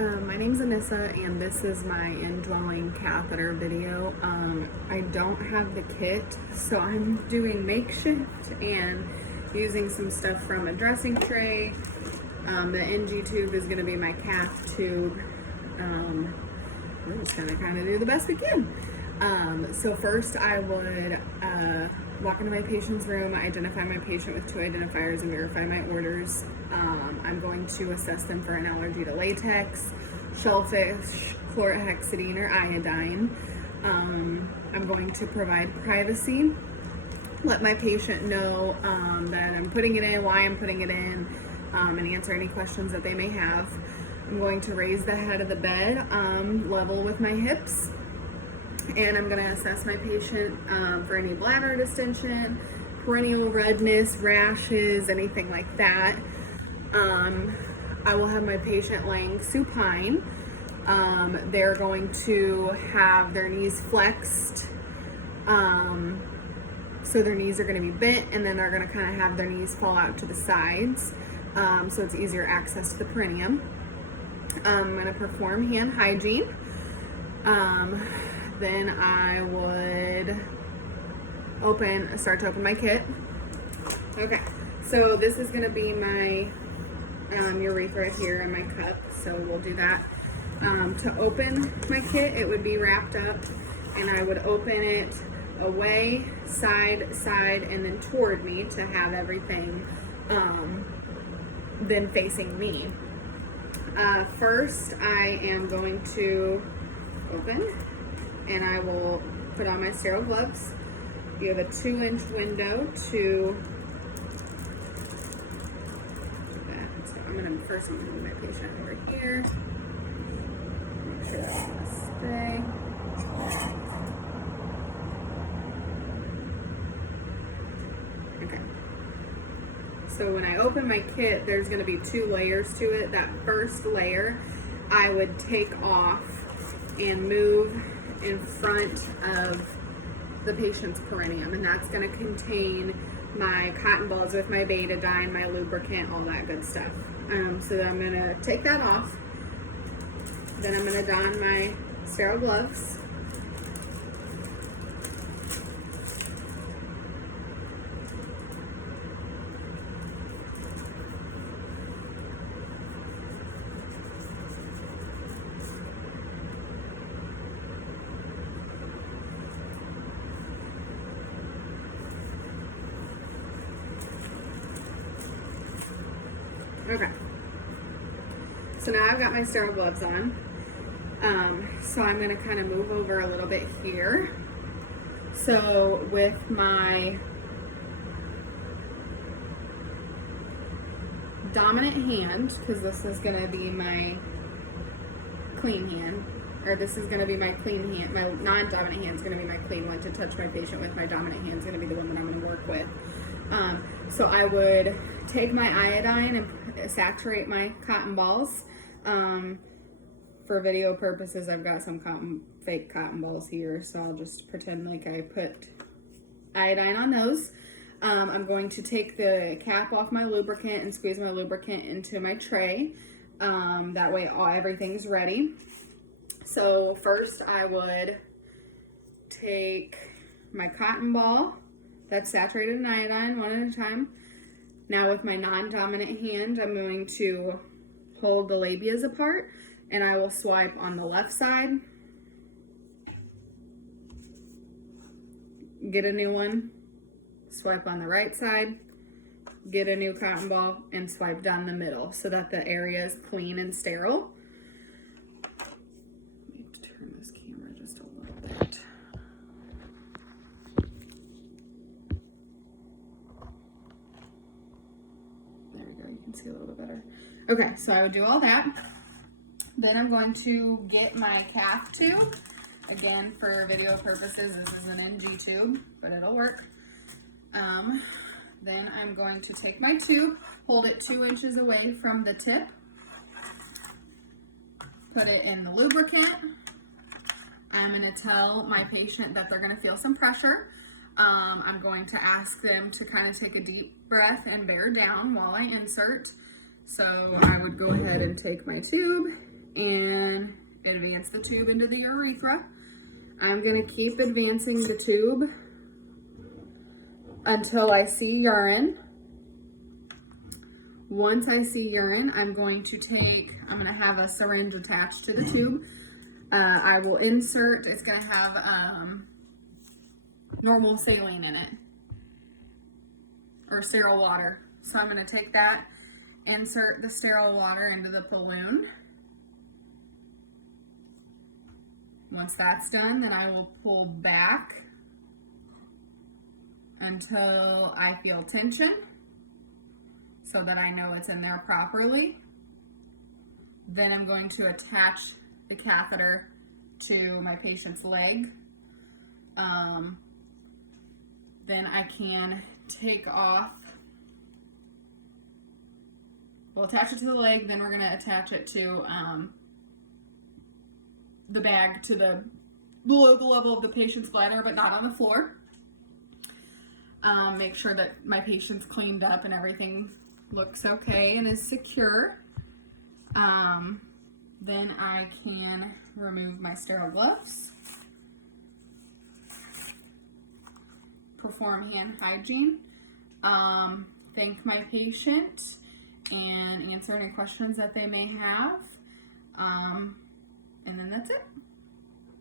My name's Anissa, and this is my indwelling catheter video. I don't have the kit, so I'm doing makeshift and using some stuff from a dressing tray. The NG tube is going to be my cath tube. We're just going to kind of do the best we can. So first I would walk into my patient's room, identify my patient with 2 identifiers, and verify my orders. I'm going to assess them for an allergy to latex, shellfish, chlorhexidine, or iodine. I'm going to provide privacy, let my patient know that I'm putting it in, why I'm putting it in, and answer any questions that they may have. I'm going to raise the head of the bed level with my hips. And I'm going to assess my patient for any bladder distension, perennial redness, rashes, anything like that. I will have my patient laying supine. They're going to have their knees flexed. So their knees are going to be bent, and then they're going to kind of have their knees fall out to the sides. So it's easier access to the perineum. I'm going to perform hand hygiene. Then I would start to open my kit. Okay, so this is gonna be my urethra here and my cup, so we'll do that. To open my kit, it would be wrapped up, and I would open it away, side, and then toward me to have everything then facing me. First, I am going to open, and I will put on my sterile gloves. You have a 2-inch window to do that. So I'm gonna move my patient over here. Make sure that's gonna stay. Okay. So when I open my kit, there's gonna be 2 layers to it. That first layer, I would take off and move in front of the patient's perineum, and that's going to contain my cotton balls with my betadine, my lubricant, all that good stuff. So then I'm going to take that off. Then I'm going to don my sterile gloves. Okay, so now I've got my sterile gloves on. So I'm going to kind of move over a little bit here. So with my dominant hand, because this is going to be my clean hand, or this is going to be my clean hand, my non-dominant hand is going to be my clean one to touch my patient with. My dominant hand is going to be the one that I'm going to work with. So I would take my iodine and saturate my cotton balls. For video purposes, I've got some fake cotton balls here, so I'll just pretend like I put iodine on those. I'm going to take the cap off my lubricant and squeeze my lubricant into my tray. That way everything's ready. So first I would take my cotton ball that's saturated in iodine, one at a time. Now with my non-dominant hand, I'm going to hold the labias apart, and I will swipe on the left side, get a new one, swipe on the right side, get a new cotton ball, and swipe down the middle so that the area is clean and sterile. Let me turn this camera just a little bit. There we go, you can see a little bit better. Okay, so I would do all that. Then I'm going to get my cath tube. Again, for video purposes, this is an NG tube, but it'll work. Then I'm going to take my tube, hold it 2 inches away from the tip, put it in the lubricant. I'm going to tell my patient that they're going to feel some pressure. I'm going to ask them to kind of take a deep breath and bear down while I insert. So I would go ahead and take my tube and advance the tube into the urethra. I'm going to keep advancing the tube until I see urine. Once I see urine, I'm going to have a syringe attached to the tube. I will insert, it's going to have normal saline in it, or sterile water. So I'm going to take that, insert the sterile water into the balloon. Once that's done, then I will pull back until I feel tension so that I know it's in there properly. Then I'm going to attach the catheter to my patient's leg. Then I can take off, we'll attach it to the leg, then we're going to attach it to the bag to the below the level of the patient's bladder, but not on the floor. Make sure that my patient's cleaned up and everything looks okay and is secure. Then I can remove my sterile gloves, perform hand hygiene, thank my patient, and answer any questions that they may have. And then that's it.